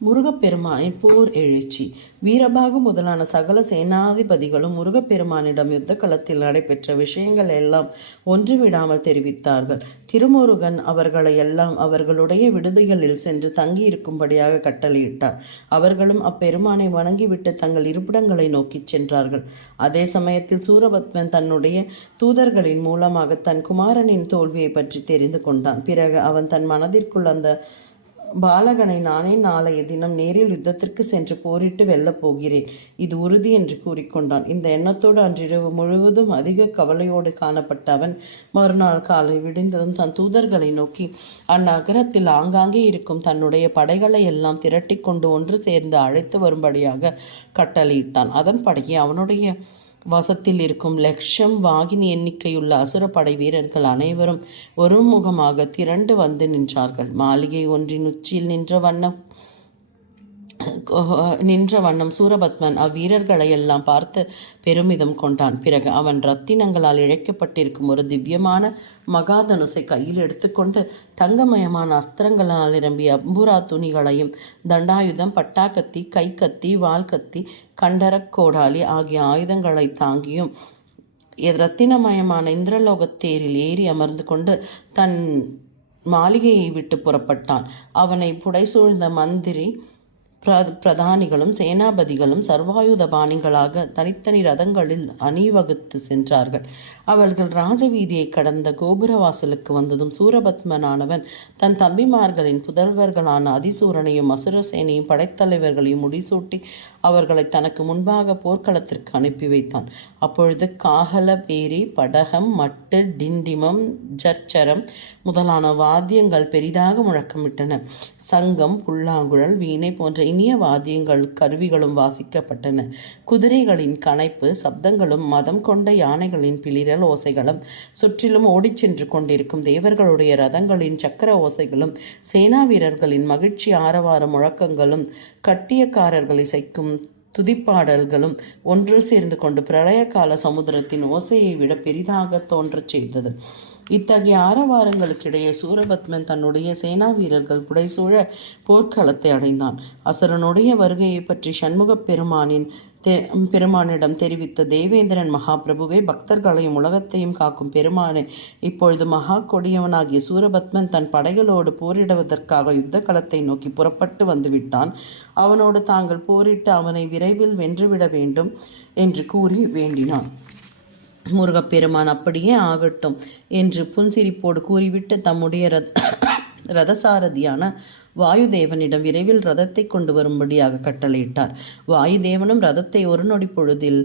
முருகப்பெருமானின் போர் எழுச்சி. வீரபாகு முதலான சகல சேனாதிபதிகளும் முருகப்பெருமானிடம் யுத்த களத்தில் நடைபெற்ற விஷயங்கள் எல்லாம் ஒன்றுவிடாமல் தெரிவித்தார்கள். திருமுருகன் அவர்களை எல்லாம் அவர்களுடைய விடுதிகளில் சென்று தங்கியிருக்கும்படியாக கட்டளையிட்டார். அவர்களும் அப்பெருமானை வணங்கிவிட்டு தங்கள் இருப்பிடங்களை நோக்கிச் சென்றார்கள். அதே சமயத்தில் சூரபத்மன் தன்னுடைய தூதர்களின் மூலமாக தன் குமாரனின் தோல்வியை பற்றி தெரிந்து கொண்டான். பிறகு அவன் தன் மனதிற்குள் அந்த பாலகனை நானே நாளைய தினம் நேரில் யுத்தத்திற்கு சென்று போரிட்டு வெல்லப் போகிறேன், இது உறுதி என்று கூறிக்கொண்டான். இந்த எண்ணத்தோடு அன்றிரவு முழுவதும் அதிக கவலையோடு காணப்பட்ட அவன் மறுநாள் காலை விடிந்ததும் தன் தூதர்களை நோக்கி அந்நகரத்தில் ஆங்காங்கே இருக்கும் தன்னுடைய படைகளை எல்லாம் திரட்டி கொண்டு ஒன்று சேர்ந்து அழைத்து வரும்படியாக கட்டளையிட்டான். அதன்படியே அவனுடைய வசத்தில் இருக்கும் லட்சம் வாகினி எண்ணிக்கையுள்ள அசுர படை வீரர்கள் அனைவரும் ஒருமுகமாக திரண்டு வந்து நின்றார்கள். மாளிகை ஒன்றின் உச்சியில் நின்ற வண்ணம் சூரபத்மன் அவ்வீரர்களை எல்லாம் பார்த்து பெருமிதம் கொண்டான். பிறகு அவன் ரத்தினங்களால் இழைக்கப்பட்டிருக்கும் ஒரு திவ்யமான மகாதனுசை கையில் எடுத்துக்கொண்டு தங்கமயமான அஸ்திரங்களால் நிரம்பிய அம்புரா துணிகளையும் தண்டாயுதம், பட்டாக்கத்தி, கைக்கத்தி, வால்கத்தி, கண்டரக்கோடாலி ஆகிய ஆயுதங்களை தாங்கியும் இரத்தினமயமான இந்திரலோகத்தேரில் ஏறி அமர்ந்து கொண்டு தன் மாளிகையை விட்டு புறப்பட்டான். அவனை புடைசூழ்ந்த மந்திரி பிரதானிகளும் சேனாபதிகளும் சர்வாயுத பாணிகளாக தனித்தனி ரதங்களில் அணிவகுத்து சென்றார்கள். அவர்கள் ராஜவீதியை கடந்த கோபுரவாசலுக்கு வந்ததும் சூரபத்மனானவன் தன் தம்பிமார்களின் புதல்வர்களான அதிசூரனையும் அசுரசேனையும் படைத்தலைவர்களையும் முடிசூட்டி அவர்களை தனக்கு முன்பாக போர்க்களத்திற்கு அனுப்பி வைத்தான். அப்பொழுது காகல, பேரி, படகம், மட்டு, டிண்டிமம், ஜர்ச்சரம் முதலான வாத்தியங்கள் பெரிதாக முழக்கமிட்டன. சங்கம், புல்லாங்குழல், வீணை போன்ற இனிய வாத்தியங்கள் கருவிகளும் வாசிக்கப்பட்டன. குதிரைகளின் கனைப்பு சப்தங்களும் மதம் கொண்ட யானைகளின் பிளிரல் ஓசைகளும் சுற்றிலும் ஓடிச் சென்று கொண்டிருக்கும் தேவர்களுடைய ரதங்களின் சக்கர ஓசைகளும் சேனா வீரர்களின் மகிழ்ச்சி ஆரவார முழக்கங்களும் கட்டியக்காரர்கள் இசைக்கும் துதிப்பாடல்களும் ஒன்று சேர்ந்து கொண்டு பிரளய கால சமுத்திரத்தின் ஓசையை விட பெரிதாக தோன்றச் செய்தது. இத்தகைய ஆரவாரங்களுக்கிடையே சூரபத்மன் தன்னுடைய சேனா வீரர்கள் புடைசூழ போர்க்களத்தை அடைந்தான். அசுரனுடைய வருகையை பற்றி சண்முகப் பெருமானிடம் தெரிவித்த தேவேந்திரன், மகாபிரபுவே, பக்தர்களையும் உலகத்தையும் காக்கும் பெருமானே, இப்பொழுது மகா கொடியவனாகிய சூரபத்மன் தன் படைகளோடு போரிடுவதற்காக யுத்த களத்தை நோக்கி புறப்பட்டு வந்துவிட்டான். அவனோடு தாங்கள் போரிட்டு அவனை விரைவில் வென்றுவிட வேண்டும் என்று கூறி வேண்டினான். முருகப்பெருமான் அப்படியே ஆகட்டும் என்று புன்சிரிப்போடு கூறிவிட்டு தம்முடைய ரதசாரதியான வாயுதேவனிடம் விரைவில் ரதத்தை கொண்டு வரும்படியாக கட்டளையிட்டார். வாயுதேவனும் ரதத்தை ஒரு நொடி பொழுதில்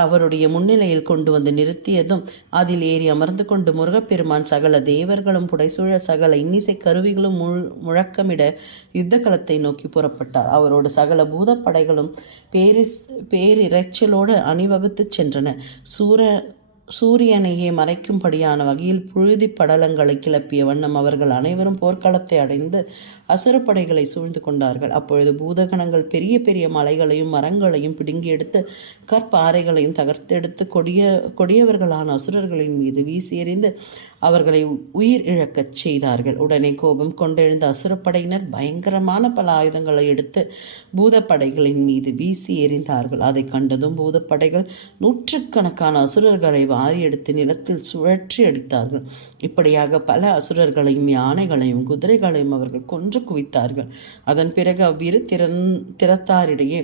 அவருடைய முன்னிலையில் கொண்டு வந்து நிறுத்தியதும் அதில் ஏறி அமர்ந்து கொண்டு முருகப்பெருமான் சகல தேவர்களும் புடைசூழ சகல இன்னிசை கருவிகளும் முழக்கமிட யுத்த களத்தை நோக்கி புறப்பட்டார். அவரோடு சகல பூதப்படைகளும் பேரிரைச்சலோடு அணிவகுத்து சென்றன. சூரியனையே மறைக்கும்படியான வகையில் புழுதி படலங்களை கிளப்பிய வண்ணம் அவர்கள் அனைவரும் போர்க்களத்தை அடைந்து அசுரப்படைகளை சூழ்ந்து கொண்டார்கள். அப்பொழுது பூதகணங்கள் பெரிய பெரிய மலைகளையும் மரங்களையும் பிடுங்கி எடுத்து கற்பாறைகளையும் தகர்த்தெடுத்து கொடியவர்களான அசுரர்களின் மீது வீசி எறிந்து அவர்களை உயிர் இழக்கச் செய்தார்கள். உடனே கோபம் கொண்டெழுந்த அசுரப்படையினர் பயங்கரமான பல ஆயுதங்களை எடுத்து பூதப்படைகளின் மீது வீசி எறிந்தார்கள். அதை கண்டதும் பூதப்படைகள் நூற்றுக்கணக்கான அசுரர்களை வாரி எடுத்து நிலத்தில் சுழற்றி அடித்தார்கள். இப்படியாக பல அசுரர்களையும் யானைகளையும் குதிரைகளையும் அவர்கள் கொன்று குவித்தார்கள். அதன் பிறகு அவ்விரு திறத்தாரிடையே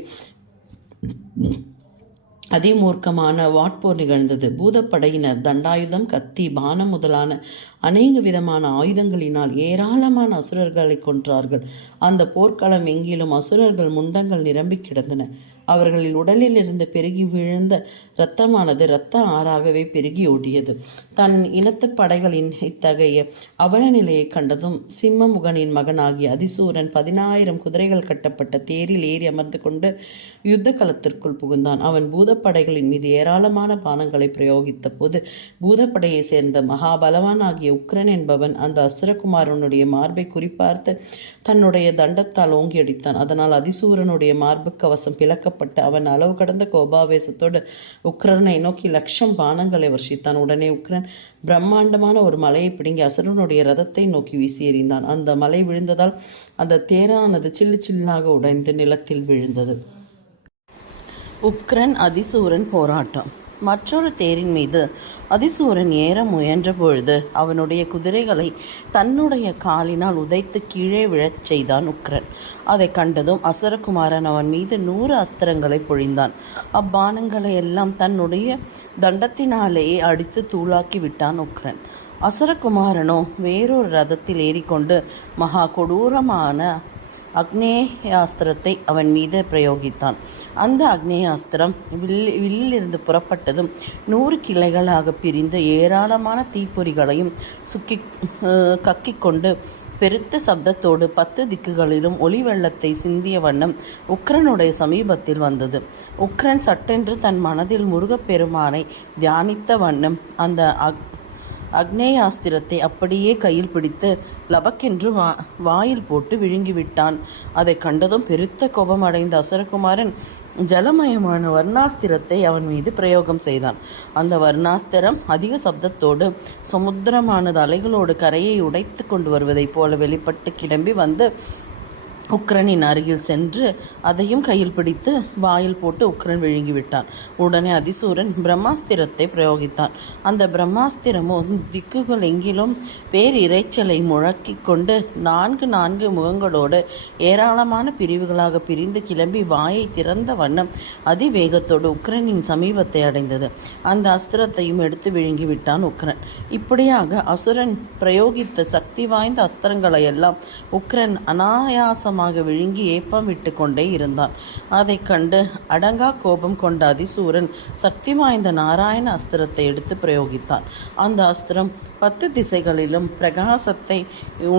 அதிமூர்க்கமான வாட்போர் நிகழ்ந்தது. பூதப்படையினர் தண்டாயுதம், கத்தி, பானம் முதலான அநேக விதமான ஆயுதங்களினால் ஏராளமான அசுரர்களை கொன்றார்கள். அந்த போர்க்களம் எங்கிலும் அசுரர்கள் முண்டங்கள் நிரம்பி கிடந்தன. அவர்களில் உடலில் இருந்து பெருகி விழுந்த இரத்தமானது இரத்த ஆறாகவே பெருகி ஓடியது. தன் இனத்து படைகளின் இத்தகைய அவல நிலையை கண்டதும் சிம்மமுகனின் மகனாகிய அதிசூரன் 10,000 குதிரைகள் கட்டப்பட்ட தேரில் ஏறி அமர்ந்து கொண்டு யுத்த களத்திற்குள் புகுந்தான். அவன் பூதப்படைகளின் மீது ஏராளமான பானங்களை பிரயோகித்த போது பூதப்படையை சேர்ந்த மகாபலவான் ஆகிய உக்ரன் என்பவன் அந்த அசுரகுமாரனுடைய மார்பை குறிப்பார்த்து தன்னுடைய தண்டத்தால் ஓங்கி அடித்தான். அதனால் அதிசூரனுடைய மார்பு கவசம் பிளக்க ஆத்திரப்பட்டு அவன் அளவு கடந்த கோபாவேசத்தோடு உக்ரனை நோக்கி 1,00,000 பானங்களை வர்ஷித்தான். உடனே உக்ரன் பிரம்மாண்டமான ஒரு மலையை பிடுங்கி அசுரனுடைய ரதத்தை நோக்கி வீசி எறிந்தான். அந்த மலை விழுந்ததால் அந்த தேரானது சில்லு சில்லாக உடைந்து நிலத்தில் விழுந்தது. உக்ரன் அதிசூரன் போராட்டம். மற்றொரு தேரின் மீது அதிசூரன் ஏற முயன்ற பொழுது அவனுடைய குதிரைகளை தன்னுடைய காலினால் உதைத்து கீழே விழச் செய்தான் உக்ரன். அதை கண்டதும் அசுரகுமாரன் அவன் மீது 100 அஸ்திரங்களை பொழிந்தான். அப்பானங்களை எல்லாம் தன்னுடைய தண்டத்தினாலேயே அடித்து தூளாக்கி விட்டான் உக்ரன். அசுரகுமாரனோ வேறொரு ரதத்தில் ஏறிக்கொண்டு மகா கொடூரமான அக்னேயாஸ்திரத்தை அவன் மீது பிரயோகித்தான். அந்த அக்னேயாஸ்திரம் வில்லிலிருந்து புறப்பட்டதும் 100 கிளைகளாக பிரிந்து ஏராளமான தீப்பொறிகளையும் கக்கிக்கொண்டு பெருத்த சப்தத்தோடு 10 திக்குகளிலும் ஒளி வெள்ளத்தை சிந்திய வண்ணம் உக்ரனுடைய சமீபத்தில் வந்தது. உக்ரன் சட்டென்று தன் மனதில் முருகப்பெருமானை தியானித்த வண்ணம் அந்த அக்னேயாஸ்திரத்தை அப்படியே கையில் பிடித்து லபக்கென்று வாயில் போட்டு விழுங்கிவிட்டான். அதை கண்டதும் பெருத்த கோபமடைந்த அசுரகுமாரன் ஜலமயமான வர்ணாஸ்திரத்தை அவன் மீது பிரயோகம் செய்தான். அந்த வர்ணாஸ்திரம் அதிக சப்தத்தோடு சமுத்திரமானது அலைகளோடு கரையை உடைத்து கொண்டு வருவதைப் போல வெளிப்பட்டு கிளம்பி வந்து உக்ரனின் அருகில் சென்று அதையும் கையில் பிடித்து வாயில் போட்டு உக்ரன் விழுங்கிவிட்டான். உடனே அதிசூரன் பிரம்மாஸ்திரத்தை பிரயோகித்தான். அந்த பிரம்மாஸ்திரமோ திக்குகள் எங்கிலும் பேரிரைச்சலை முழக்கி கொண்டு 4 முகங்களோடு ஏராளமான பிரிவுகளாக பிரிந்து கிளம்பி வாயை திறந்த வண்ணம் அதிவேகத்தோடு உக்ரனின் சமீபத்தை அடைந்தது. அந்த அஸ்திரத்தையும் எடுத்து விழுங்கிவிட்டான் உக்ரன். இப்படியாக அசுரன் பிரயோகித்த சக்தி வாய்ந்த அஸ்திரங்களை எல்லாம் உக்ரன் அனாயாசம் விழுங்கி ஏப்பம் விட்டு கொண்டே இருந்தான். அதை கண்டு அடங்கா கோபம் கொண்ட அதிசூரன் சக்தி வாய்ந்த நாராயண அஸ்திரத்தை எடுத்து பிரயோகித்தான். அந்த அஸ்திரம் 10 திசைகளிலும் பிரகாசத்தை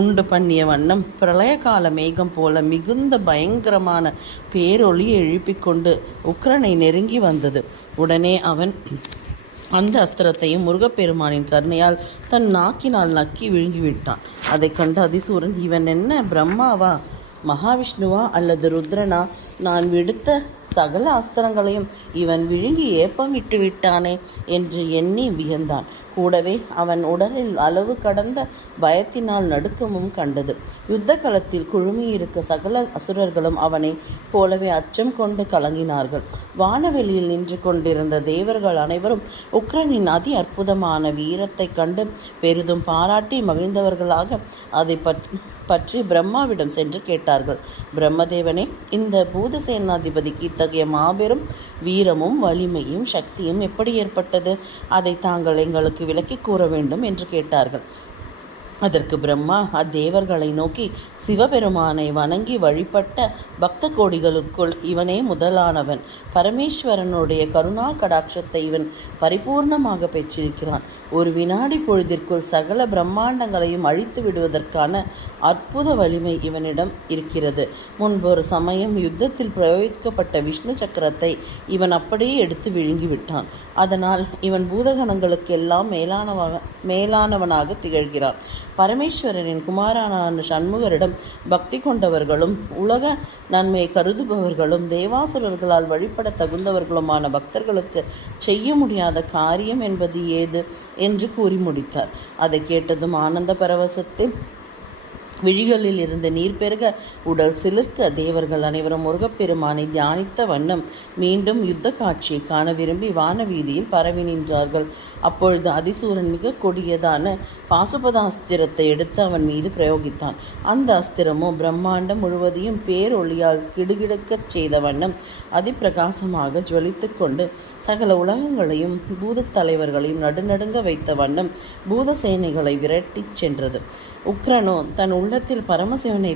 உண்டு பண்ணிய வண்ணம் பிரளய கால மேகம் போல மிகுந்த பயங்கரமான பேரொளி எழுப்பிக் கொண்டு உக்ரனை நெருங்கி வந்தது. உடனே அவன் அந்த அஸ்திரத்தையும் முருகப்பெருமானின் கருணையால் தன் நாக்கினால் நக்கி விழுங்கிவிட்டான். அதை கண்டு அதிசூரன், இவன் என்ன பிரம்மாவா, மகாவிஷ்ணுவா அல்லது ருத்ரனா? நான் விடுத்த சகல அஸ்திரங்களையும் இவன் விழுங்கி ஏப்பம் விட்டு விட்டானே என்று எண்ணி வியந்தான். கூடவே அவன் உடலில் அளவு கடந்த பயத்தினால் நடுக்கமும் கண்டது. யுத்த களத்தில் குழுமியிருக்க சகல அசுரர்களும் அவனை போலவே அச்சம் கொண்டு கலங்கினார்கள். வானவெளியில் நின்று கொண்டிருந்த தேவர்கள் அனைவரும் உக்ரனின் அதி அற்புதமான வீரத்தை கண்டு பெரிதும் பாராட்டி மகிழ்ந்தவர்களாக அதை பற்றி பிரம்மாவிடம் சென்று கேட்டார்கள். பிரம்மதேவனே, இந்த பூதசேனாதிபதிக்கு இத்தகைய மாபெரும் வீரமும் வலிமையும் சக்தியும் எப்படி ஏற்பட்டது? அதை தாங்கள் எங்களுக்கு விளக்கி கூற வேண்டும் என்று கேட்டார்கள். அதற்கு பிரம்மா அத்தேவர்களை நோக்கி, சிவபெருமானை வணங்கி வழிபட்ட பக்த கோடிகளுக்குள் இவனே முதலானவன். பரமேஸ்வரனுடைய கருணா கடாட்சத்தை இவன் பரிபூர்ணமாக பெற்றிருக்கிறான். ஒரு வினாடி பொழுதிற்குள் சகல பிரம்மாண்டங்களையும் அழித்து விடுவதற்கான அற்புத வலிமை இவனிடம் இருக்கிறது. முன்பொரு சமயம் யுத்தத்தில் பிரயோகிக்கப்பட்ட விஷ்ணு சக்கரத்தை இவன் அப்படியே எடுத்து விழுங்கிவிட்டான். அதனால் இவன் பூதகணங்களுக்கெல்லாம் மேலானவனாக திகழ்கிறான். பரமேஸ்வரனின் குமாரனான சண்முகரிடம் பக்தி கொண்டவர்களும் உலக நன்மையை கருதுபவர்களும் தேவாசுரர்களால் வழிபட தகுந்தவர்களுமான பக்தர்களுக்கு செய்ய முடியாத காரியம் என்பது ஏது என்று கூறி முடித்தார். அதை கேட்டதும் ஆனந்த பரவசத்தில் விழிகளில் இருந்து நீர் பெருக உடல் சிலிர்க்க தேவர்கள் அனைவரும் முருகப்பெருமானை தியானித்த வண்ணம் மீண்டும் யுத்த காட்சியை காண விரும்பி வானவீதியில் பரவி நின்றார்கள். அப்பொழுது அதிசூரன் மிக கொடியதான பாசுபதாஸ்திரத்தை எடுத்து அவன் மீது பிரயோகித்தான். அந்த அஸ்திரமோ பிரம்மாண்டம் முழுவதையும் பேரொளியால் கிடுகிடுக்கச் செய்த வண்ணம் அதிப்பிரகாசமாக ஜுவலித்து கொண்டு சகல உலகங்களையும் பூத தலைவர்களையும் நடுநடுங்க வைத்த வண்ணம் பூத சேனைகளை விரட்டிச் சென்றது. உக்ரனோ தன் உள்ளத்தில் பரமசிவனை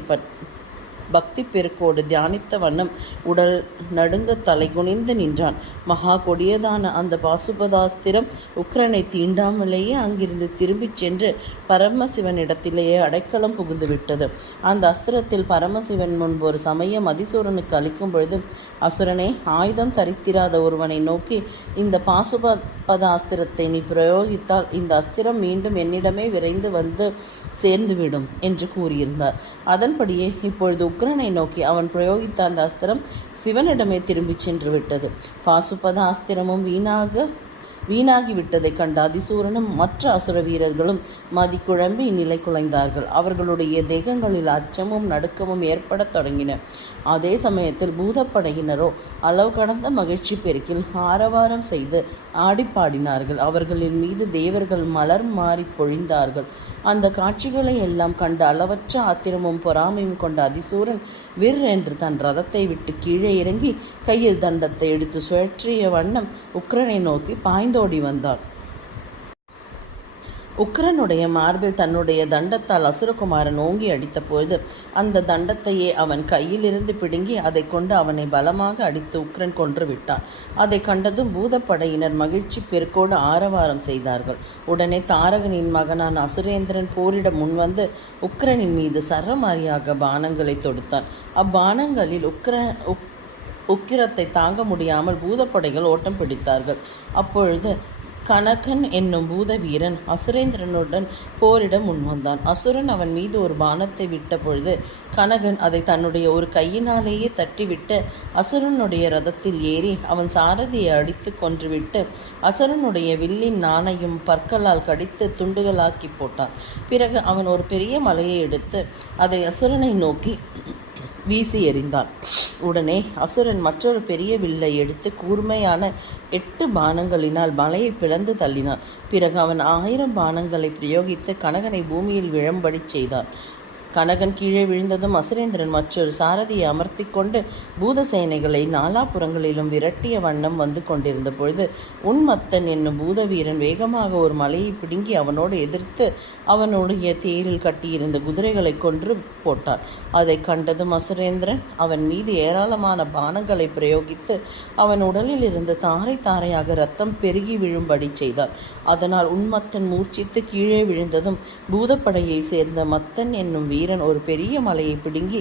பக்தி பெருக்கோடு தியானித்த வண்ணம் உடல் நடுங்க தலை குனிந்து நின்றான். மகா கொடியதான அந்த பாசுபதாஸ்திரம் உக்ரனை தீண்டாமலேயே அங்கிருந்து திரும்பிச் சென்று பரமசிவனிடத்திலேயே அடைக்கலம் புகுந்து விட்டது. அந்த அஸ்திரத்தில் பரமசிவன் முன்பு ஒரு சமயம் அதிசூரனுக்கு அளிக்கும் பொழுது, அசுரனே, ஆயுதம் தரித்திராத ஒருவனை நோக்கி, இந்த பாசுபதாஸ்திரத்தை நீ பிரயோகித்தால் இந்த அஸ்திரம் மீண்டும் என்னிடமே விரைந்து வந்து சேர்ந்துவிடும் என்று கூறியிருந்தார். அதன்படியே இப்பொழுது உக்ரனை நோக்கி அவன் பிரயோகித்த அந்த அஸ்திரம் சிவனிடமே திரும்பிச் சென்று விட்டது. பாசுபதாஸ்திரமும் வீணாகிவிட்டதைக் கண்ட அதிசூரனும் மற்ற அசுர வீரர்களும் மதிக்குழம்பி நிலை குலைந்தார்கள். அவர்களுடைய தேகங்களில் அச்சமும் நடுக்கமும் ஏற்படத் தொடங்கின. அதே சமயத்தில் பூதப்படையினரோ அளவு கடந்த மகிழ்ச்சி பெருக்கில் ஆரவாரம் செய்து ஆடிப்பாடினார்கள். அவர்களின் மீது தேவர்கள் மலர் மாறி பொழிந்தார்கள். அந்த காட்சிகளை எல்லாம் கண்டு அளவற்ற ஆத்திரமும் பொறாமையும் கொண்ட அதிசூரன் விர் என்று தன் ரதத்தை விட்டு கீழே இறங்கி கையில் தண்டத்தை எடுத்து சுழற்றிய வண்ணம் உக்கிரனை நோக்கி பாய்ந்தோடி வந்தான். உக்கிரனுடைய மார்பில் தன்னுடைய தண்டத்தால் அசுரகுமாரன் ஓங்கி அடித்த பொழுது அந்த தண்டத்தையே அவன் கையிலிருந்து பிடுங்கி அதை கொண்டு அவனை பலமாக அடித்து உக்கிரன் கொன்று விட்டான். அதை கண்டதும் பூதப்படையினர் மகிழ்ச்சி பெருக்கோடு ஆரவாரம் செய்தார்கள். உடனே தாரகனின் மகனான அசுரேந்திரன் போரிட முன்வந்து உக்கிரனின் மீது சரமாரியாக பானங்களை தொடுத்தான். அப்பானங்களில் உக்கிரத்தை தாங்க முடியாமல் பூதப்படைகள் ஓட்டம் பிடித்தார்கள். அப்பொழுது கனகன் என்னும் பூத வீரன் அசுரேந்திரனுடன் போரிட முன்வந்தான். அசுரன் அவன் மீது ஒரு பானத்தை விட்ட பொழுது கனகன் அதை தன்னுடைய ஒரு கையினாலேயே தட்டிவிட்டு அசுரனுடைய ரதத்தில் ஏறி அவன் சாரதியை அடித்து கொன்றுவிட்டு அசுரனுடைய வில்லின் நாணையும் பற்களால் கடித்து துண்டுகளாக்கி போட்டான். பிறகு அவன் ஒரு பெரிய மலையை எடுத்து அதை அசுரனை நோக்கி வீசி எறிந்தான். உடனே அசுரன் மற்றொரு பெரிய வில்லை எடுத்து கூர்மையான 8 பானங்களினால் மலையை பிளந்து தள்ளினான். பிறகு அவன் 1000 பானங்களை பிரயோகித்து கனகனை பூமியில் விழும்படி செய்தான். கனகன் கீழே விழுந்ததும் அசுரேந்திரன் மற்றொரு சாரதியை அமர்த்தி கொண்டு பூதசேனைகளை நாலாபுறங்களிலும் விரட்டிய வண்ணம் வந்து கொண்டிருந்த பொழுது உன்மத்தன் என்னும் பூதவீரன் வேகமாக ஒரு மலையை பிடுங்கி அவனோடு எதிர்த்து அவனுடைய தேரில் கட்டியிருந்த குதிரைகளை கொன்று போட்டான். அதை கண்டதும் அசுரேந்திரன் அவன் மீது ஏராளமான பானங்களை பிரயோகித்து அவன் உடலில் இருந்து தாரை தாரையாக இரத்தம் பெருகி விழும்படி செய்தான். அதனால் உன்மத்தன் மூர்ச்சித்து கீழே விழுந்ததும் பூதப்படையை சேர்ந்த மத்தன் என்னும் வீரன் ஒரு பெரிய மலையை பிடுங்கி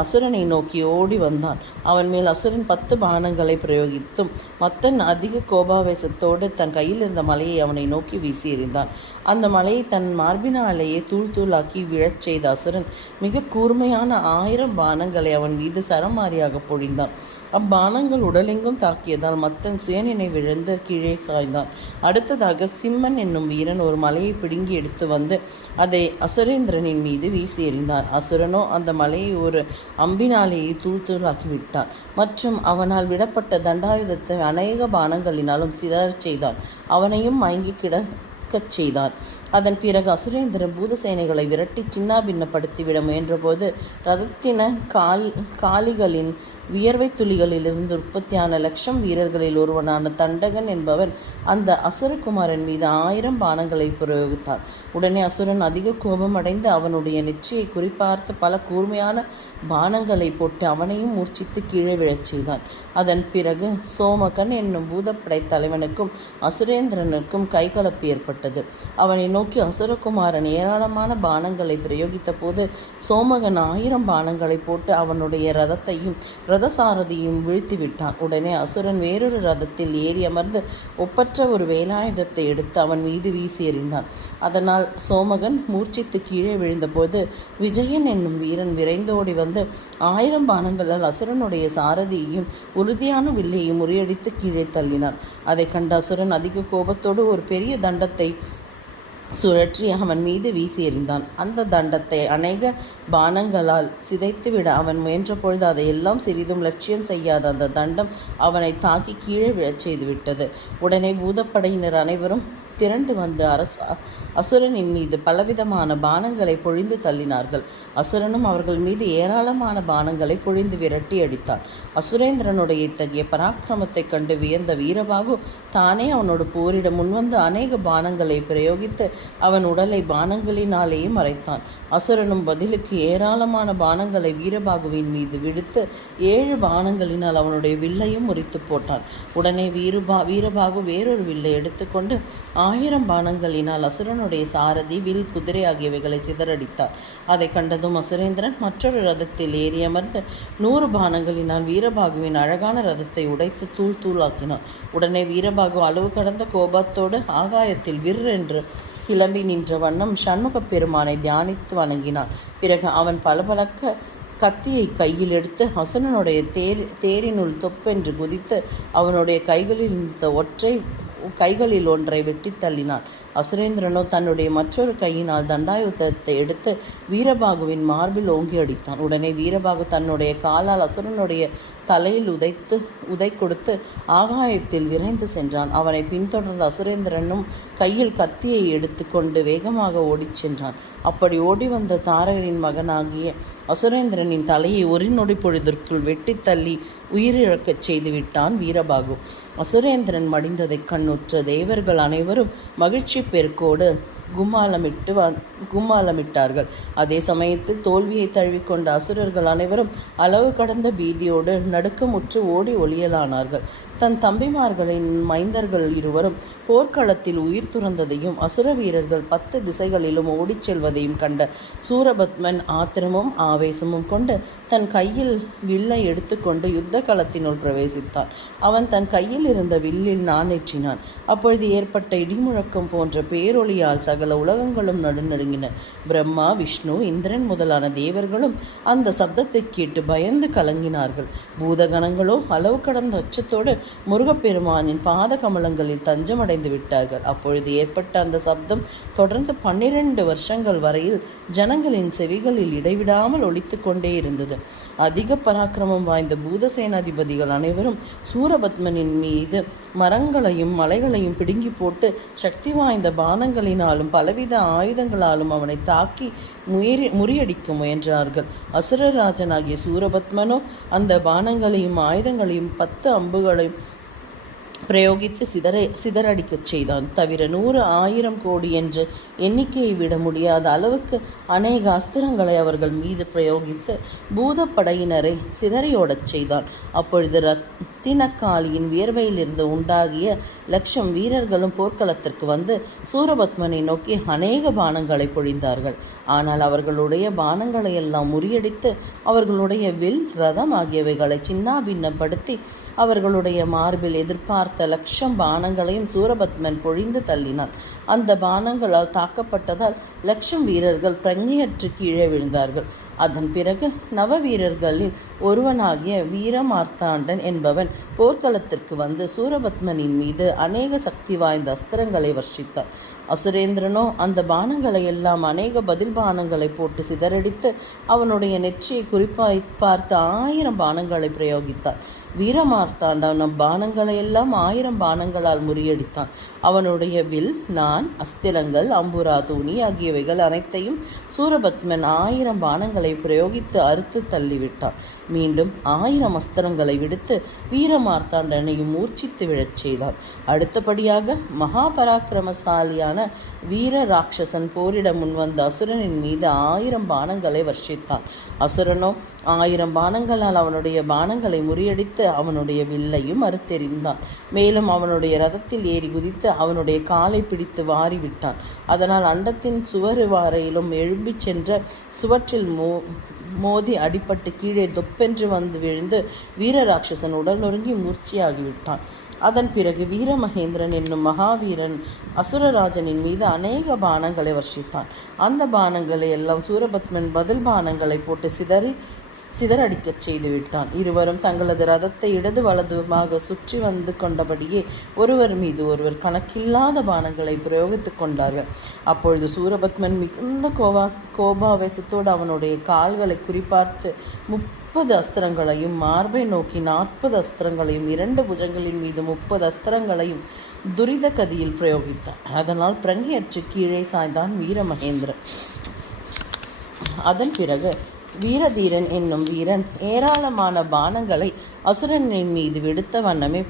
அசுரனை நோக்கி ஓடி வந்தான். அவன் மேல் அசுரன் 10 பானங்களை பிரயோகித்தும் மத்தன் அதிக கோபாவேசத்தோடு தன் கையில் இருந்த மலையை அவனை நோக்கி வீசி எறிந்தான். அந்த மலையை தன் மார்பினாலேயே தூள் தூளாக்கி விழச் செய்த அசுரன் மிக கூர்மையான 1000 பானங்களை அவன் மீது சரமாரியாக பொழிந்தான். அப்பானங்கள் உடலெங்கும் தாக்கியதால் மத்தன் சுயநினைவிழந்து கீழே சாய்ந்தான். அடுத்ததாக சிம்மன் என்னும் வீரன் ஒரு மலையை பிடுங்கி எடுத்து வந்து அதை அசுரேந்திரனின் மீது வீசி எறிந்தான். அசுரனோ அந்த மலையை ஒரு அம்பினாலேயே தூள் தூளாக்கி விட்டான். மற்றும் அவனால் விடப்பட்ட தண்டாயுதத்தை அநேக பானங்களினாலும் சிதறச் செய்தான். அவனையும் மயங்கி கிடக்கச் செய்தான். அதன் பிறகு அசுரேந்திரன் பூதசேனைகளை விரட்டி சின்னாபின்னப்படுத்திவிட முயன்றபோது ரதத்தின காலிகளின் வியர்வை துளிகளிலிருந்து உற்பத்தியான 1,00,000 வீரர்களில் ஒருவனான தண்டகன் என்பவன் அந்த அசுரகுமாரன் மீது 1000 பானங்களை பிரயோகித்தான். உடனே அசுரன் அதிக கோபமடைந்து அவனுடைய நெற்றியை குறிப்பார்த்து பல கூர்மையான பானங்களை போட்டு அவனையும் மூர்ச்சித்து கீழே விழச் செய்தான். அதன் பிறகு சோமகன் என்னும் பூதப்படை தலைவனுக்கும் அசுரேந்திரனுக்கும் கைகலப்பு ஏற்பட்டது. அவனை நோக்கி அசுரகுமாரன் ஏராளமான பானங்களை பிரயோகித்த போது சோமகன் 1000 பானங்களை போட்டு அவனுடைய ரதத்தையும் ரதசாரதியும் வீழ்த்திவிட்டான். உடனே அசுரன் வேறொரு ரதத்தில் ஏறி அமர்ந்து ஒப்பற்ற ஒரு வேலாயுதத்தை எடுத்து அவன் மீது வீசி எறிந்தான். அதனால் சோமகன் மூர்ச்சித்து கீழே விழுந்தபோது விஜயன் என்னும் வீரன் விரைந்தோடி வந்து 1000 பானங்களால் அசுரனுடைய சாரதியையும் உறுதியான வில்லையும் முறியடித்து கீழே தள்ளினான். அதை கண்ட அசுரன் அதிக கோபத்தோடு ஒரு பெரிய தண்டத்தை சுழற்றி அவன் மீது வீசி எறிந்தான். அந்த தண்டத்தை அநேக பானங்களால் சிதைத்துவிட அவன் முயன்ற பொழுது அதையெல்லாம் சிறிதும் லட்சியம் செய்யாத அந்த தண்டம் அவனை தாக்கி கீழே விழச் செய்துவிட்டது. உடனே பூதப்படையினர் அனைவரும் திரண்டு வந்து அசுரனின் மீது பலவிதமான பானங்களை பொழிந்து தள்ளினார்கள். அசுரனும் அவர்கள் மீது ஏராளமான பானங்களை பொழிந்து விரட்டி அடித்தான். அசுரேந்திரனுடைய இத்தகைய பராக்கிரமத்தை கண்டு வியந்த வீரபாகு தானே அவனோடு போரிட முன்வந்து அநேக பானங்களை பிரயோகித்து அவன் உடலை பானங்களினாலேயே மறைத்தான். அசுரனும் பதிலுக்கு ஏராளமான பானங்களை வீரபாகுவின் மீது விடுத்து 7 பானங்களினால் அவனுடைய வில்லையும் முறித்து போட்டான். உடனே வீரபாகு வேறொரு வில்லை எடுத்துக்கொண்டு 1000 பானங்களினால் அசுரனுடைய சாரதி, வில், குதிரை ஆகியவைகளை சிதறடித்தார். அதை கண்டதும் அசுரேந்திரன் மற்றொரு ரதத்தில் ஏறி அமர்ந்து 100 பானங்களினால் வீரபாகுவின் அழகான ரதத்தை உடைத்து தூள் தூளாக்கினான். உடனே வீரபாகு அளவு கடந்த கோபத்தோடு ஆகாயத்தில் விர் என்று கிளம்பி நின்ற வண்ணம் சண்முகப் பெருமானை தியானித்து வணங்கினான். பிறகு அவன் பளபளக்க கத்தியை கையில் எடுத்து அசுரனுடைய தேரினுள் தொப்பென்று குதித்து அவனுடைய கைகளில் ஒன்றை வெட்டி தள்ளினான். அசுரேந்திரனோ தன்னுடைய மற்றொரு கையினால் தண்டாயுதத்தை எடுத்து வீரபாகுவின் மார்பில் ஓங்கி அடித்தான். உடனே வீரபாகு தன்னுடைய காலால் அசுரனுடைய தலையில் உதை கொடுத்து ஆகாயத்தில் விரைந்து சென்றான். அவனை பின்தொடர்ந்த அசுரேந்திரனும் கையில் கத்தியை எடுத்து கொண்டு வேகமாக ஓடிச் சென்றான். அப்படி ஓடி வந்த தாரகரின் மகனாகிய அசுரேந்திரனின் தலையை ஒரு நொடி பொழுதற்குள் வெட்டி தள்ளி உயிரிழக்கச் செய்து விட்டான் வீரபாகு. அசுரேந்திரன் மடிந்ததைக் கண்ணுற்ற தேவர்கள் அனைவரும் மகிழ்ச்சி பெருக்கோடு கும்மாலமிட்டார்கள். அதே சமயத்தில் தோல்வியை தழுவிக்கொண்ட அசுரர்கள் அனைவரும் அளவு கடந்த பீதியோடு நடுக்கமுற்று ஓடி ஒளியலானார்கள். தன் தம்பிமார்களின் மைந்தர்கள் இருவரும் போர்க்களத்தில் உயிர் துறந்ததையும் அசுர வீரர்கள் 10 திசைகளிலும் ஓடிச் செல்வதையும் கண்ட சூரபத்மன் ஆத்திரமும் ஆவேசமும் கொண்டு தன் கையில் வில்லை எடுத்துக்கொண்டு யுத்த களத்தினுள் பிரவேசித்தான். அவன் தன் கையில் இருந்த வில்லில் நாணேற்றினான். அப்பொழுது ஏற்பட்ட இடிமுழக்கம் போன்ற பேரொளியால் சகல உலகங்களும் நடுநடுங்கின. பிரம்மா, விஷ்ணு, இந்திரன் முதலான தேவர்களும் அந்த சப்தத்தை கேட்டு பயந்து கலங்கினார்கள். பூதகணங்களோ அளவு கடந்த அச்சத்தோடு முருகப்பெருமானின் பாத கமலங்களில் தஞ்சமடைந்து விட்டார்கள். அப்பொழுது ஏற்பட்ட அந்த சப்தம் தொடர்ந்து 12 வருஷங்கள் வரையில் ஜனங்களின் செவிகளில் இடைவிடாமல் ஒலித்து கொண்டே இருந்தது. அதிக பராக்கிரமம் வாய்ந்த பூதசேனாதிபதிகள் அனைவரும் சூரபத்மனின் மீது மரங்களையும் மலைகளையும் பிடுங்கி போட்டு சக்தி வாய்ந்த பானங்களினாலும் பலவித ஆயுதங்களாலும் அவனை தாக்கி முறியடிக்க முயன்றார்கள். அசுரராஜனாகிய சூரபத்மனோ அந்த பானங்களையும் ஆயுதங்களையும் 10 அம்புகளையும் பிரயோகித்து சிதறடிக்கச் செய்தான். தவிர 100, 1000 கோடி என்று எண்ணிக்கையை விட முடியாத அளவுக்கு அநேக அஸ்திரங்களை அவர்கள் மீது பிரயோகித்து பூதப்படையினரை சிதறியோடச் செய்தான். அப்பொழுது ரத்தினக்காளியின் வியர்வையிலிருந்து உண்டாகிய 1,00,000 வீரர்களும் போர்க்களத்திற்கு வந்து சூரபத்மனை நோக்கி அநேக பானங்களை பொழிந்தார்கள். ஆனால் அவர்களுடைய பானங்களை எல்லாம் முறியடித்து அவர்களுடைய வில், ரதம் ஆகியவைகளை சின்னாபின்னப்படுத்தி அவர்களுடைய மார்பில் எதிர்பார்த்த 1,00,000 பானங்களையும் சூரபத்மன் பொழிந்து தள்ளினான். அந்த பானங்களால் தாக்கப்பட்டதால் 1,00,000 வீரர்கள் பிரஞ்ஞையற்று கீழே விழுந்தார்கள். அதன் பிறகு நவ வீரர்களில் ஒருவனாகிய வீரமார்த்தாண்டன் என்பவன் போர்க்களத்திற்கு வந்து சூரபத்மனின் மீது அநேக சக்தி வாய்ந்த அஸ்திரங்களை வர்ஷித்தார். அசுரேந்திரனோ அந்த பானங்களை எல்லாம் அநேக பதில் பானங்களை போட்டு சிதறடித்து அவனுடைய நெற்றியை குறிப்பாய் பார்த்து 1000 பானங்களை பிரயோகித்தார். வீரமார்த்தாண்டன் பானங்களை எல்லாம் 1000 பானங்களால் முறியடித்தான். அவனுடைய வில், நான், அஸ்திரங்கள், அம்புரா, தூணி ஆகியவைகள் அனைத்தையும் சூரபத்மன் 1000 பானங்களை பிரயோகித்து அறுத்து தள்ளிவிட்டான். மீண்டும் 1000 அஸ்திரங்களை விடுத்து வீரமார்த்தாண்டனையும் மூர்ச்சித்து விழச் செய்தார். அடுத்தபடியாக மகாபராக்கிரமசாலியான வீர ராட்சசன் போரிட முன்வந்த அசுரனின் மீது 1000 பானங்களை வர்ஷித்தான். அசுரனோ 1000 பானங்களால் அவனுடைய பானங்களை முறியடித்து அவனுடைய வில்லையும் அறுத்தெறிந்தான். மேலும் அவனுடைய ரதத்தில் ஏறி குதித்து அவனுடைய காலை பிடித்து வாரிவிட்டான். அதனால் அண்டத்தின் சுவர் வாரையிலும் எழும்பிச் சென்ற சுவற்றில் மோதி அடிபட்டு கீழே தொப்பென்று வந்து விழுந்து வீரராட்சசன் உடல் நொறுங்கி மூர்ச்சியாகிவிட்டான். அதன் பிறகு வீரமகேந்திரன் என்னும் மகாவீரன் அசுரராஜனின் மீது அநேக பானங்களை வர்ஷித்தான். அந்த பானங்களை எல்லாம் சூரபத்மன் பதில் பானங்களை போட்டு சிதறடிக்கச் செய்துவிட்டான். இருவரும் தங்களது ரதத்தை இடது வலதுமாக சுற்றி வந்து கொண்டபடியே ஒருவர் மீது ஒருவர் கணக்கில்லாத பானங்களை பிரயோகித்துக் கொண்டார்கள். அப்பொழுது சூரபத்மன் மிகுந்த கோபாவேசத்தோடு அவனுடைய கால்களை குறிப்பார்த்து 30 அஸ்திரங்களையும், மார்பை நோக்கி 40 அஸ்திரங்களையும், 2 புஜங்களின் மீது 30 அஸ்திரங்களையும் துரித கதியில் பிரயோகித்தான். அதனால் பிரங்கையற்று கீழே சாய்ந்தான் வீரமகேந்திரன். அதன் பிறகு வீரதீரன் என்னும் வீரன் ஏராளமான பானங்களை அசுரனின் மீது விடுத்த வண்ணமே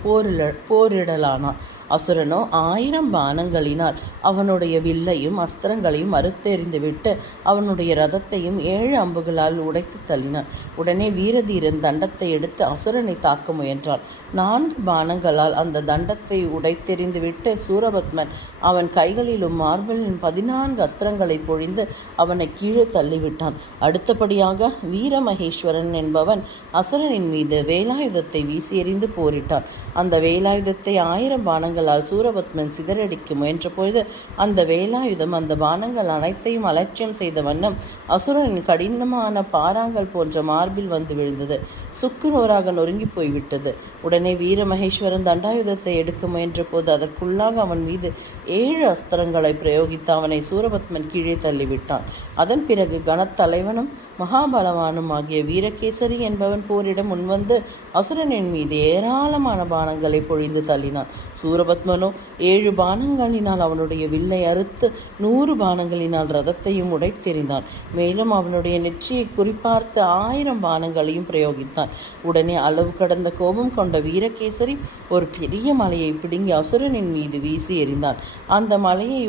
போரிடலானான். அசுரனோ 1000 பானங்களினால் அவனுடைய வில்லையும் அஸ்திரங்களையும் அறுத்தெறிந்துவிட்டு அவனுடைய ரதத்தையும் 7 அம்புகளால் உடைத்து தள்ளினான். உடனே வீரதீரன் தண்டத்தை எடுத்து அசுரனை தாக்க முயன்றான். 4 பானங்களால் அந்த தண்டத்தை உடைத்தெறிந்துவிட்டு சூரபத்மன் அவன் கைகளிலும் மார்பிலும் 14 அஸ்திரங்களை பொழிந்து அவனை கீழே தள்ளிவிட்டான். அடுத்தபடியாக முன்பாக வீரமகேஸ்வரன் என்பவன் அசுரனின் மீது வேலாயுதத்தை வீசி எறிந்து போரிட்டான். அந்த வேலாயுதத்தை 1000 பானங்களால் சூரபத்மன் சிதறடிக்க முயன்ற பொழுது அந்த வேலாயுதம் அந்த பானங்கள் அனைத்தையும் அலட்சியம் செய்த வண்ணம் அசுரனின் கடினமான பாறாங்கல் போன்ற மார்பில் வந்து விழுந்தது. சுக்குநூறாக நொறுங்கி போய்விட்டது. உடனே வீரமகேஸ்வரன் தண்டாயுதத்தை எடுக்க முயன்ற போது அதற்குள்ளாக அவன் மீது 7 அஸ்திரங்களை பிரயோகித்து அவனை சூரபத்மன் கீழே தள்ளிவிட்டான். அதன் பிறகு கணத்தலைவனும் மகாபலவானும் ஆகிய வீரகேசரி என்பவன் போரிட முன்வந்து அசுரனின் மீது ஏராளமான பானங்களை பொழிந்து தள்ளினான். சூரபத்மனோ 7 பானங்களினால் அவனுடைய வில்லை அறுத்து 100 பானங்களினால் ரதத்தையும் உடைத்தெறிந்தான். மேலும் அவனுடைய நெற்றியை குறிப்பார்த்து 1000 பானங்களையும் பிரயோகித்தான். உடனே அளவு கடந்த கோபம் கொண்ட வீரகேசரி ஒரு பெரிய மலையை பிடுங்கி அசுரனின் மீது வீசி எறிந்தான். அந்த மலையை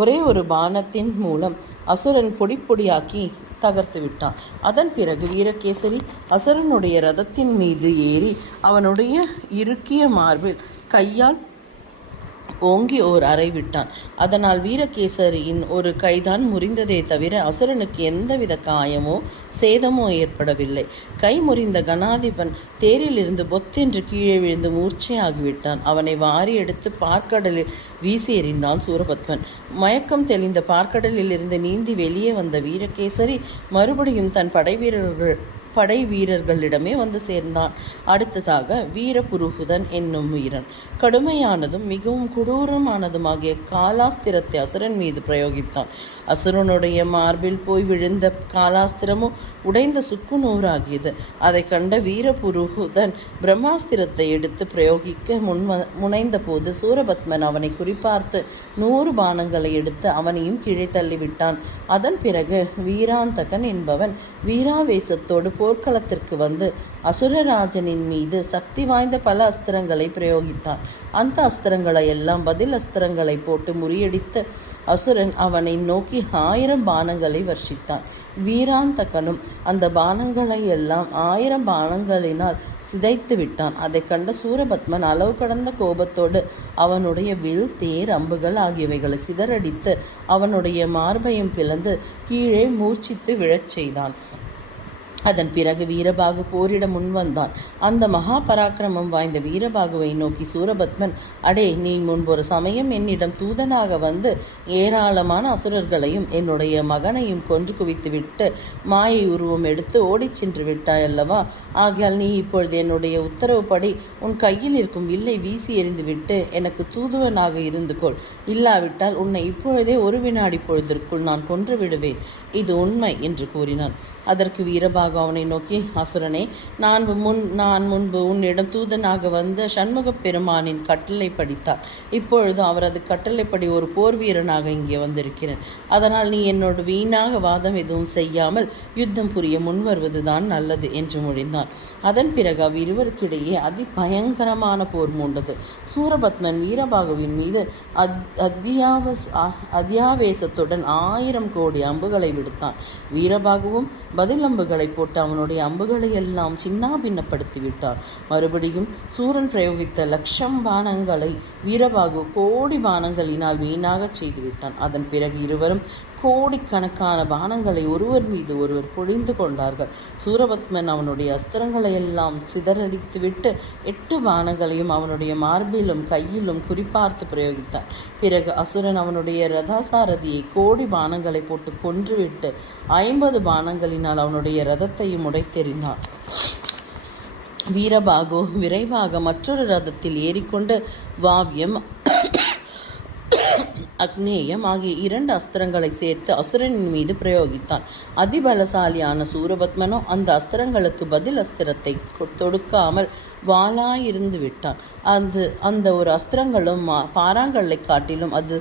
ஒரே ஒரு பானத்தின் மூலம் அசுரன் பொடி பொடியாக்கி தகர்த்து விட்டான். அதன் பிறகு வீரகேசரி அசுரனுடைய ரதத்தின் மீது ஏறி அவனுடைய இறுக்கிய மார்பில் கையால் ஓங்கி ஓர் அறை விட்டான். அதனால் வீரகேசரியின் ஒரு கைதான் முறிந்ததே தவிர அசுரனுக்கு எந்தவித காயமோ சேதமோ ஏற்படவில்லை. கை முறிந்த கணாதிபன் தேரிலிருந்து பொத்தென்று கீழே விழுந்து மூர்ச்சையாகிவிட்டான். அவனை வாரி எடுத்து பார்க்கடலில் வீசி எறிந்தான் சூரபத்மன். மயக்கம் தெளிந்த பார்க்கடலில் இருந்து நீந்தி வெளியே வந்த வீரகேசரி மறுபடியும் தன் படை வீரர்களிடமே வந்து சேர்ந்தான். அடுத்ததாக வீரபுருகுதன் என்னும் வீரன் கடுமையானதும் மிகவும் கொடூரமானதுமாகிய காலாஸ்திரத்தை அசுரன் மீது பிரயோகித்தான். அசுரனுடைய மார்பில் போய் விழுந்த காலாஸ்திரமும் உடைந்த சுக்குநூறாகியது. அதை கண்ட வீரபுருகுதன் பிரம்மாஸ்திரத்தை எடுத்து பிரயோகிக்க முனைந்த போது சூரபத்மன் அவனை குறிப்பார்த்து 100 பானங்களை எடுத்து அவனையும் கீழே தள்ளிவிட்டான். அதன் பிறகு வீராந்தகன் என்பவன் வீராவேசத்தோடு போர்க்களத்திற்கு வந்து அசுரராஜனின் மீது சக்தி வாய்ந்த பல அஸ்திரங்களை பிரயோகித்தான். அந்த அஸ்திரங்களை எல்லாம் பதில் அஸ்திரங்களை போட்டு முறியடித்து அசுரன் அவனை நோக்கி 1000 பானங்களை வர்ஷித்தான். வீராந்தகனும் அந்த பானங்களை எல்லாம் 1000 பானங்களினால் சிதைத்து விட்டான். அதை கண்ட சூரபத்மன் அளவு கடந்த கோபத்தோடு அவனுடைய வில், தேர், அம்புகள் ஆகியவைகளை சிதறடித்து அவனுடைய மார்பையும் பிளந்து கீழே மூர்ச்சித்து விழச் செய்தான். அதன் பிறகு வீரபாகு போரிட முன்வந்தான். அந்த மகா பராக்கிரமம் வாய்ந்த வீரபாகுவை நோக்கி சூரபத்மன், அடே, நீ முன்பொரு சமயம் என்னிடம் தூதனாக வந்து ஏராளமான அசுரர்களையும் என்னுடைய மகனையும் கொன்று குவித்துவிட்டு மாயை உருவம் எடுத்து ஓடிச் சென்று விட்டாய் அல்லவா? ஆகையால் நீ இப்பொழுது என்னுடைய உத்தரவுப்படி உன் கையில் இருக்கும் வில்லை வீசி எறிந்துவிட்டு எனக்கு தூதுவனாக இருந்து கொள். இல்லாவிட்டால் உன்னை இப்பொழுதே ஒரு வினாடி பொழுதற்குள் நான் கொன்று விடுவேன். இது உண்மை என்று கூறினான். அதற்கு வீரபாகு அவனை நோக்கி, அசுரனே, நான் முன்பு உன்னிடம் தூதனாக வந்த சண்முகப் பெருமானின் கட்டளை படித்தார். இப்பொழுது அவரது கட்டளைப்படி ஒரு போர் வீரனாக இங்கே வந்திருக்கிறேன். அதனால் நீ என்னோடு வீணாக வாதம் எதுவும் செய்யாமல் யுத்தம் புரிய முன்வருவதுதான் நல்லது என்று மொழிந்தான். அதன் பிறகு அவ்விருவருக்கிடையே அதிபயங்கரமான போர் மூண்டது. சூரபத்மன் வீரபாகுவின் மீது அத்தியாவேசத்துடன் 1000 கோடி அம்புகளை விடுத்தான். வீரபாகுவும் பதில் அம்புகளை போட்டு அவனுடைய அம்புகளை எல்லாம் சின்னாபின்னப்படுத்தி விட்டார். மறுபடியும் சூரன் பிரயோகித்த 1,00,000 பானங்களை வீரபாகு கோடி பானங்களினால் வீணாகச் செய்துவிட்டான். அதன் பிறகு இருவரும் கோடிக்கணக்கான பானங்களை ஒருவர் மீது ஒருவர் பொழிந்து கொண்டார்கள். சூரபத்மன் அவனுடைய அஸ்திரங்களை எல்லாம் சிதறடித்துவிட்டு 8 பானங்களையும் அவனுடைய மார்பிலும் கையிலும் குறிப்பார்த்து பிரயோகித்தான். பிறகு அசுரன் அவனுடைய ரதசாரதியை கோடி பானங்களை போட்டு கொன்றுவிட்டு 50 பானங்களினால் அவனுடைய ரதத்தையும் உடைத்தெறிந்தான். வீரபாகு விரைவாக மற்றொரு ரதத்தில் ஏறிக்கொண்டு வாவியம், அக்னேயம் ஆகிய 2 அஸ்திரங்களை சேர்த்து அசுரனின் மீது பிரயோகித்தான். அதிபலசாலியான சூரபத்மனோ அந்த அஸ்திரங்களுக்கு பதில் அஸ்திரத்தை தொடுக்காமல் வாளாயிருந்து விட்டான். அந்த ஒரு அஸ்திரங்களும் பாறாங்கல்லை காட்டிலும் அது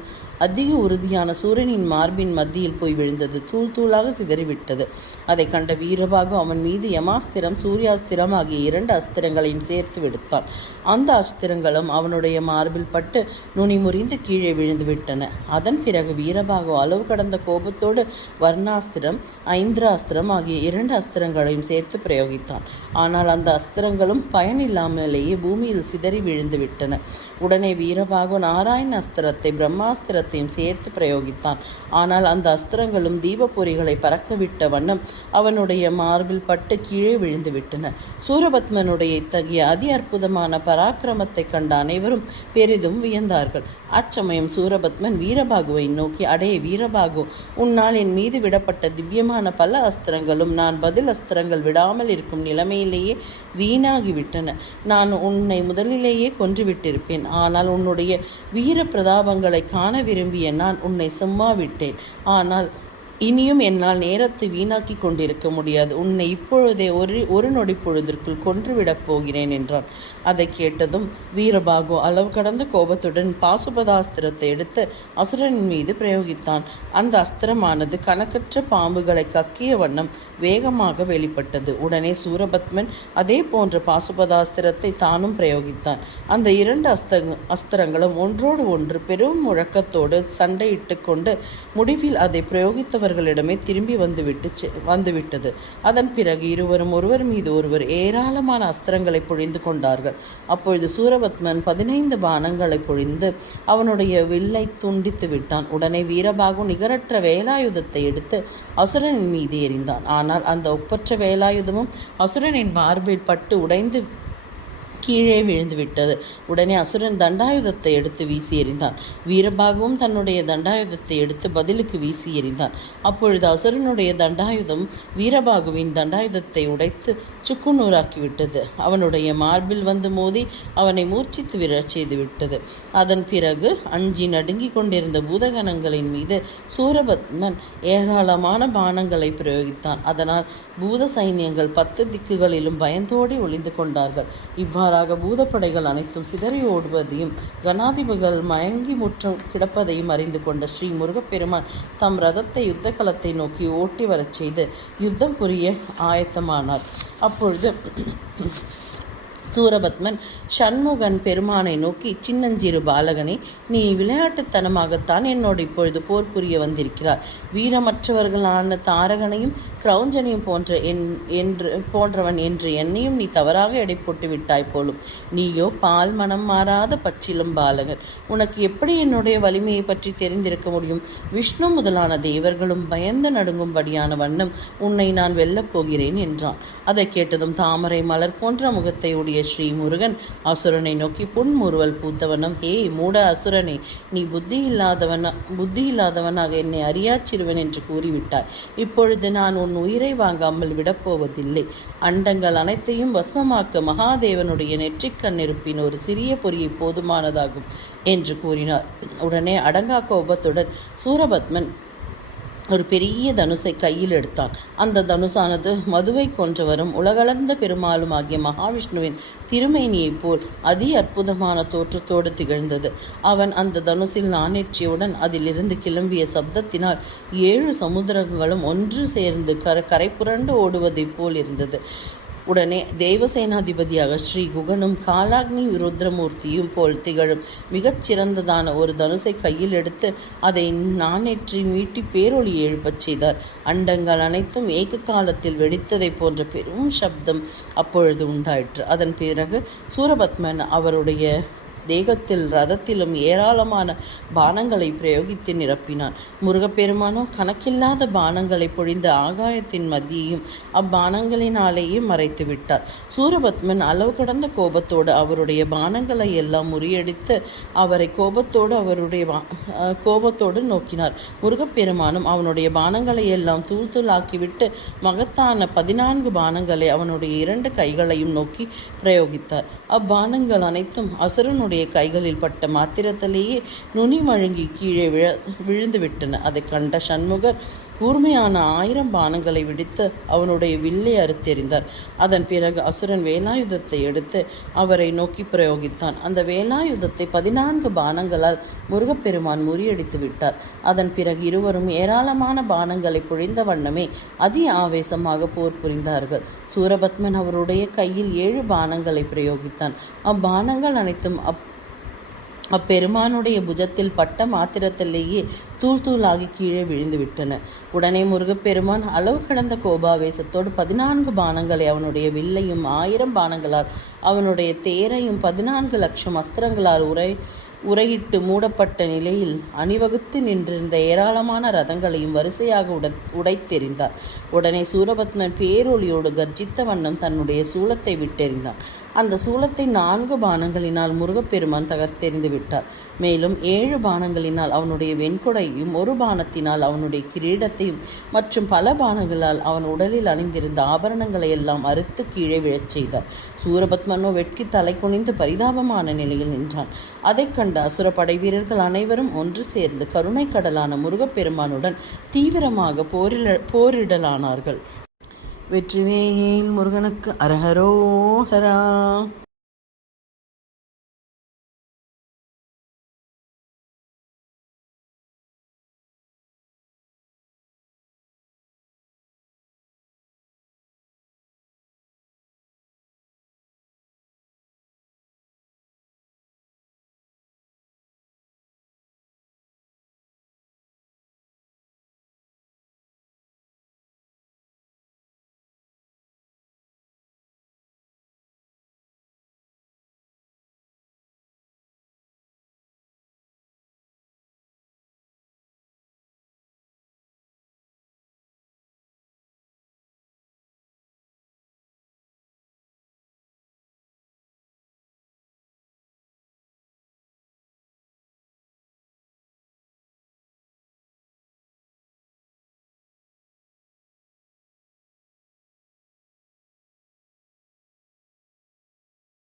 அதிக உறுதியான சூரனின் மார்பின் மத்தியில் போய் விழுந்தது. தூள் தூளாக சிதறிவிட்டது. அதை கண்ட வீரபாகு அவன் மீது யமாஸ்திரம், சூர்யாஸ்திரம் ஆகிய 2 அஸ்திரங்களையும் சேர்த்து விடுத்தான். அந்த அஸ்திரங்களும் அவனுடைய மார்பில் பட்டு நுனி முறிந்து கீழே விழுந்து விட்டன. அதன் பிறகு வீரபாகு அளவு கடந்த கோபத்தோடு வர்ணாஸ்திரம், ஐந்திராஸ்திரம் ஆகிய 2 அஸ்திரங்களையும் சேர்த்து பிரயோகித்தான். ஆனால் அந்த அஸ்திரங்களும் பயனில்லாமலேயே பூமியில் சிதறி விழுந்து விட்டன. உடனே வீரபாகு நாராயண அஸ்திரத்தை பிரம்மாஸ்திர அஸ்திரத்தையும் சேர்த்து பிரயோகித்தான். ஆனால் அந்த அஸ்திரங்களும் தீபப்பொறிகளை பறக்கவிட்ட வண்ணம் அவனுடைய மார்பில் பட்டு கீழே விழுந்து விட்டன. சூரபத்மனுடைய இத்தகைய அதி அற்புதமான பராக்கிரமத்தை கண்ட அனைவரும் பெரிதும் வியந்தார்கள். அச்சமயம் சூரபத்மன் வீரபாகுவை நோக்கி, அடே வீரபாகு, உன்னால் என் மீது விடப்பட்ட திவ்யமான பல அஸ்திரங்களும் நான் பதில் அஸ்திரங்கள் விடாமல் இருக்கும் நிலைமையிலேயே வீணாகிவிட்டன. நான் உன்னை முதலிலேயே கொன்றுவிட்டிருப்பேன். ஆனால் உன்னுடைய வீர பிரதாபங்களை காண விரும்பிய நான் உன்னை சும்மா விட்டேன். ஆனால் இனியும் என்னால் நேரத்தை வீணாக்கி கொண்டிருக்க முடியாது. உன்னை இப்பொழுதே ஒரு நொடி பொழுதிற்குள் கொன்றுவிடப் போகிறேன் என்றான். அதை கேட்டதும் வீரபாகு அளவு கடந்த கோபத்துடன் பாசுபதாஸ்திரத்தை எடுத்து அசுரனின் மீது பிரயோகித்தான். அந்த அஸ்திரமானது கணக்கற்ற பாம்புகளை கக்கிய வண்ணம் வேகமாக வெளிப்பட்டது. உடனே சூரபத்மன் அதே போன்ற பாசுபதாஸ்திரத்தை தானும் பிரயோகித்தான். அந்த இரண்டு அஸ்திரங்களும் ஒன்றோடு ஒன்று பெரும் முழக்கத்தோடு சண்டையிட்டு கொண்டு முடிவில் அதை பிரயோகித்தவர்களிடமே திரும்பி வந்துவிட்டது. அதன் பிறகு இருவரும் ஒருவர் மீது ஒருவர் ஏராளமான அஸ்திரங்களை பொழிந்து கொண்டார்கள். அப்பொழுது சூரபத்மன் 15 பானங்களை பொழிந்து அவனுடைய வில்லை துண்டித்து விட்டான். உடனே வீரபாகு நிகரற்ற வேலாயுதத்தை எடுத்து அசுரனின் மீது எறிந்தான். ஆனால் அந்த ஒப்பற்ற வேலாயுதமும் அசுரனின் மார்பில் பட்டு உடைந்து கீழே விழுந்து விட்டது. உடனே அசுரன் தண்டாயுதத்தை எடுத்து வீசி எறிந்தான். வீரபாகுவும் தன்னுடைய தண்டாயுதத்தை எடுத்து பதிலுக்கு வீசி எறிந்தான். அப்பொழுது அசுரனுடைய தண்டாயுதம் வீரபாகுவின் தண்டாயுதத்தை உடைத்து சுக்குநூறாக்கிவிட்டது. அவனுடைய மார்பில் வந்து மோதி அவனை மூர்ச்சித்து விழச் செய்து விட்டது. அதன் பிறகு அஞ்சி நடுங்கி கொண்டிருந்த பூதகணங்களின் மீது சூரபத்மன் ஏராளமான பானங்களை பிரயோகித்தான். அதனால் பூத சைன்யங்கள் 10 திக்குகளிலும் பயந்தோடி ஒளிந்து கொண்டார்கள். இவ்வாறாக பூதப்படைகள் அனைத்தும் சிதறி ஓடுவதையும் கணாதிபதிகள் மயங்கி முற்றம் கிடப்பதையும் அறிந்து கொண்ட ஸ்ரீ முருகப்பெருமான் தம் ரதத்தை யுத்த களத்தை நோக்கி ஓட்டி வரச் செய்து யுத்தம் புரிய ஆயத்தமானார். அப்பொழுது சூரபத்மன் ஷண்முகன் பெருமானை நோக்கி, சின்னஞ்சிறு பாலகனே, நீ விளையாட்டுத்தனமாகத்தான் என்னோடு இப்பொழுது போர் புரிய வந்திருக்கிறார். வீரமற்றவர்களான தாரகனையும் கிரௌஞ்சனையும் போன்றவன் என்று என்னையும் நீ தவறாக எடை போட்டு விட்டாய் போலும். நீயோ பால் மனம் மாறாத பச்சிலும் பாலகன். உனக்கு எப்படி என்னுடைய வலிமையை பற்றி தெரிந்திருக்க முடியும்? விஷ்ணு முதலான தேவர்களும் பயந்து நடுங்கும்படியான வண்ணம் உன்னை நான் வெல்லப் போகிறேன் என்றான். அதை கேட்டதும் தாமரை மலர் போன்ற முகத்தை உடைய ஸ்ரீ முருகன் அசுரனை நோக்கி புன்முறுவல் பூத்தவனம், ஹே மூட அசுரனே, நீ புத்தி இல்லாதவனாக என்னை அறியாச்சிறுவன் என்று கூறிவிட்டாய். இப்பொழுது நான் உன் உயிரை வாங்காமல் விடப்போவதில்லை. அண்டங்கள் அனைத்தையும் பஸ்மமாக்க மகாதேவனுடைய நெற்றிக் கண்ணிருப்பின் ஒரு சிறிய பொறியை போதுமானதாகும் என்று கூறினார். உடனே அடங்கா கோபத்துடன் சூரபத்மன் ஒரு பெரிய தனுசை கையில் எடுத்தான். அந்த தனுசானது மதுவை கொன்றவரும் உலகளந்த பெருமாளும் ஆகிய மகாவிஷ்ணுவின் திருமேனியைப் போல் அதி அற்புதமான தோற்றத்தோடு திகழ்ந்தது. அவன் அந்த தனுசில் நாணேற்றியவுடன் அதிலிருந்து கிளம்பிய சப்தத்தினால் 7 சமுத்திரங்களும் ஒன்று சேர்ந்து கரை புரண்டு ஓடுவதைப் போல் இருந்தது. உடனே தேவசேனாதிபதியாக ஸ்ரீ குகனும் காலாக்னி ருத்ரமூர்த்தியும் போல் திகழும் மிகச் சிறந்ததான ஒரு தனுசை கையில் எடுத்து அதை நாணேற்றி மீட்டி பேரொளி எழுப்பச் செய்தார். அண்டங்கள் அனைத்தும் ஏக காலத்தில் வெடித்ததை போன்ற பெரும் சப்தம் அப்பொழுது உண்டாயிற்று. அதன் பிறகு சூரபத்மன் அவருடைய தேகத்தில் ரதத்திலும் ஏராளமான பானங்களை பிரயோகித்து நிரப்பினான். முருகப்பெருமானோ கணக்கில்லாத பானங்களை பொழிந்த ஆகாயத்தின் மத்தியையும் அப்பானங்களினாலேயே மறைத்து விட்டார். சூரபத்மன் அளவு கடந்த கோபத்தோடு அவருடைய பானங்களை எல்லாம் முறியடித்து அவரை கோபத்தோடு நோக்கினார். முருகப்பெருமானும் அவனுடைய பானங்களை எல்லாம் தூள் தூளாக்கிவிட்டு மகத்தான 14 பானங்களை அவனுடைய 2 கைகளையும் நோக்கி பிரயோகித்தார். அப்பானங்கள் அனைத்தும் அசுரனுடைய கைகளில் பட்ட மாத்திரத்திலேயே நுனி மழுங்கி கீழே விழுந்து விட்டன. அதை கண்ட சண்முகர் கூர்மையான 1000 பானங்களை விடுத்து அவனுடைய வில்லை அறுத்தெறிந்தார். அதன் பிறகு அசுரன் வேலாயுதத்தை எடுத்து அவரை நோக்கி பிரயோகித்தான். அந்த வேலாயுதத்தை 14 பானங்களால் முருகப்பெருமான் முறியடித்து விட்டார். அதன் பிறகு இருவரும் ஏராளமான பானங்களை பொழிந்த வண்ணமே அதி ஆவேசமாக போர் புரிந்தார்கள். சூரபத்மன் அவருடைய கையில் 7 பானங்களை பிரயோகித்தான். அப்பானங்கள் அனைத்தும் அப்பெருமானுடைய புஜத்தில் பட்ட மாத்திரத்திலேயே தூள் தூளாகி கீழே விழுந்து விட்டன. உடனே முருகப்பெருமான் அளவு கடந்த கோபாவேசத்தோடு 14 பானங்களை அவனுடைய வில்லையும் 1000 பானங்களால் அவனுடைய தேரையும் 14 லட்சம் அஸ்திரங்களால் உறையிட்டு மூடப்பட்ட நிலையில் அணிவகுத்து நின்றிருந்த ஏராளமான ரதங்களையும் வரிசையாக உடைத்தெறிந்தார். உடனே சூரபத்மன் பேரொளியோடு கர்ஜித்த வண்ணம் தன்னுடைய சூலத்தை விட்டெறிந்தான். அந்த சூலத்தை 4 பானங்களினால் முருகப்பெருமான் தகர்த்தெறிந்து விட்டார். மேலும் 7 பானங்களினால் அவனுடைய வெண்கொடையும், 1 பானத்தினால் அவனுடைய கிரீடத்தையும் மற்றும் பல பானங்களால் அவன் உடலில் அணிந்திருந்த ஆபரணங்களை எல்லாம் அறுத்து கீழே விழச் செய்தார். சூரபத்மனோ வெட்கி தலை குனிந்து பரிதாபமான நிலையில் நின்றான். அதைக் கண்ட அசுர படை வீரர்கள் அனைவரும் ஒன்று சேர்ந்து கருணை கடலான முருகப்பெருமானுடன் தீவிரமாக போரிடலானார்கள். வெற்றிவேல் முருகனுக்கு அரஹரோஹரா.